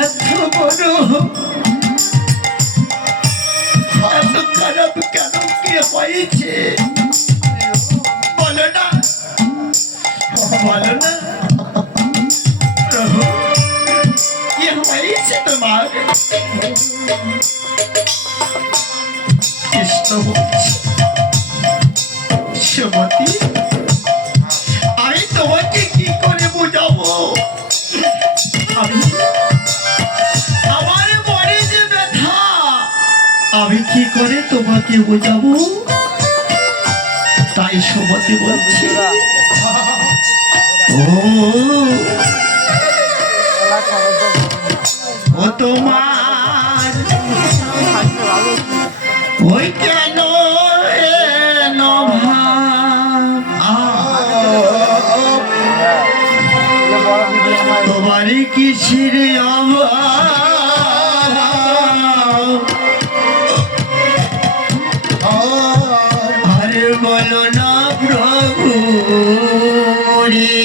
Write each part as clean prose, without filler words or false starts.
এত বড় এত খারাপ কেন কি হয়েছে বলো না বলো না প্রভু কি হয়েছে তোমার কৃষ্ণ সুমতি আমি তোমাকে কি করে বুঝাবো আমি আমার মনে যে ব্যথা আমি কি করে তোমাকে বোঝাবো তাই সুমতি বলছি ও তোমার ওই কেন তোমার কিসের আরে বলো না প্রভু রে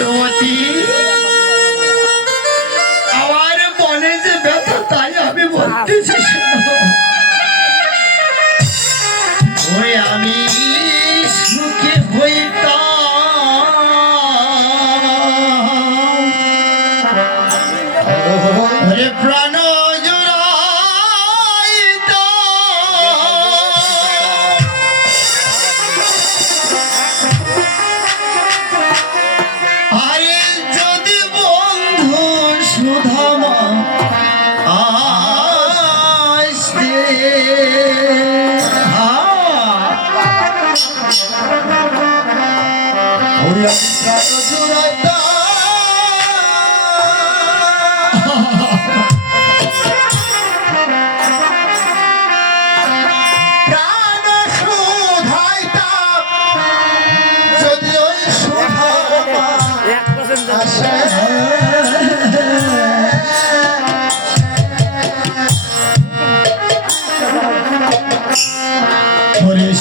সুমতি আমার মনে যে ব্যথা তাই আমি বলতেছি শোনো। ওই আমি সুখে হইতাম ওরে প্রাণ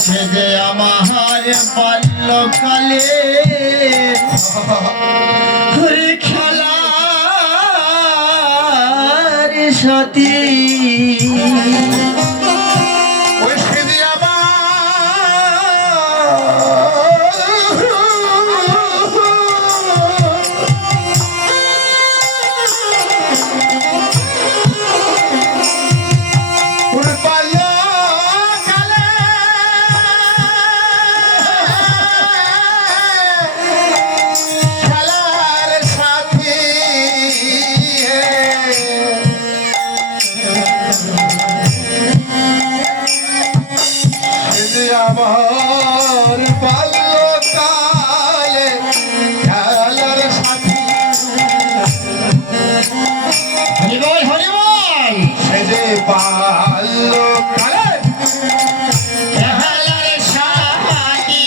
সে যে আমার বাল্যকালে খেলার সাথী আমার বাল্যকালে খেলার সাথী হরিবল হরিবল সে যে বাল্যকালে খেলার সাথী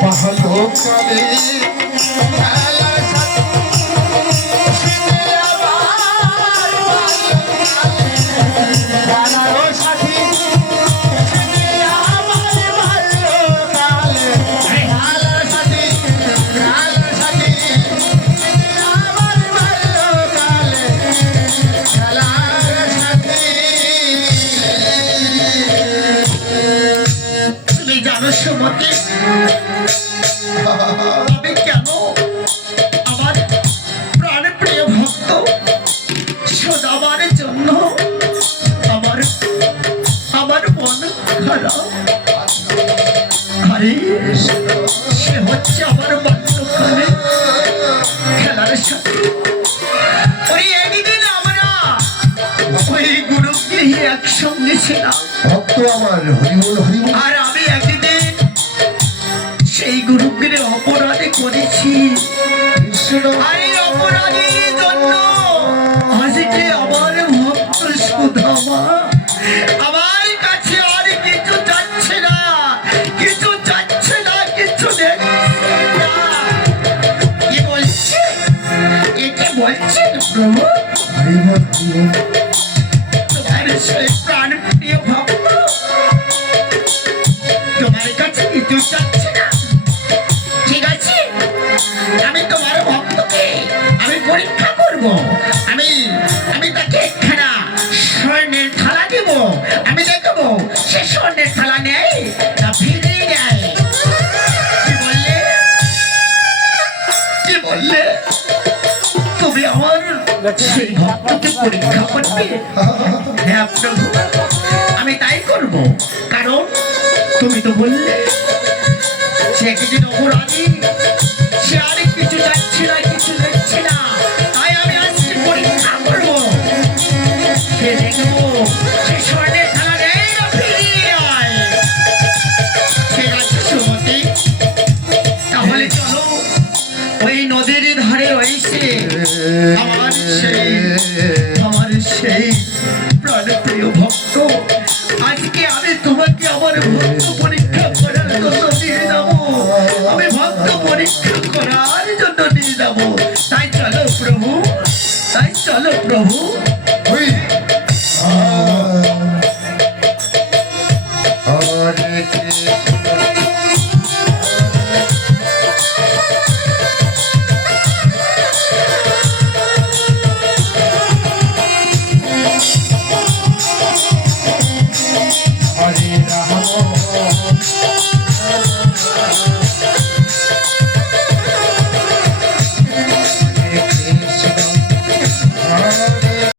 বাল্যকালে সুমতি আমি কেন আমার প্রাণ প্রিয় ভক্ত সদাবার জন্য আমার আমার মন খারাপ। আরে সে হচ্ছে আমার বাল্যকালে খেলার সাথে। ওই একদিন আমরা ওই গুরুগৃহে একসঙ্গে ছিলাম ভক্ত আমার হরিবল হরিবল। আর আমি একদিন সেই গুরুগৃহে অপরাধে করেছি আর এই অপরাধের জন্য আজকে আমার ভক্ত সুধামা আমার কাছে আর কিছু যাচ্ছে না, কিছু যাচ্ছে না, কিছু দেখছে না। কি বলছে একে বলছেন প্রভু হরিবল হরিবল। তোমার সেই প্রাণ প্রিয় ভক্ত তোমার কাছে কিছু যাচ্ছে না। ঠিক আছে আমি তোমার ভক্তকে আমি পরীক্ষা করব, আমি আমি তাকে একখানা স্বর্ণের থালা দেব, আমি দেখবো সে স্বর্ণের থালা নেয় না ফিরিয়ে দেয়। কি বললে কি বললে তুমি আমার সেই ভক্তকে পরীক্ষা করবে? হ্যাঁ প্রভু আমি তাই করব, কারণ তুমি তো বললে সে একদিন অপরাধী, সে আর কিছু যাচ্ছে না, কিছু দেখছে না, তাই আমি আজকে পরীক্ষা করবো। সে দেখবো সে স্বর্ণের থালা নেই না ফিরিয়ে আয়। ঠিক আছে সুমতি, তাহলে চলো ওই নদীর ধারে রয়েছে আমার সেই প্রাণপ্রিয় ভক্ত। আজকে আমি তোমাকে আমার ভক্ত পরীক্ষা করার জন্য নিয়ে যাবো, আমি ভক্ত পরীক্ষা করার জন্য নিয়ে যাবো। তাই চলো প্রভু, তাই চলো প্রভু।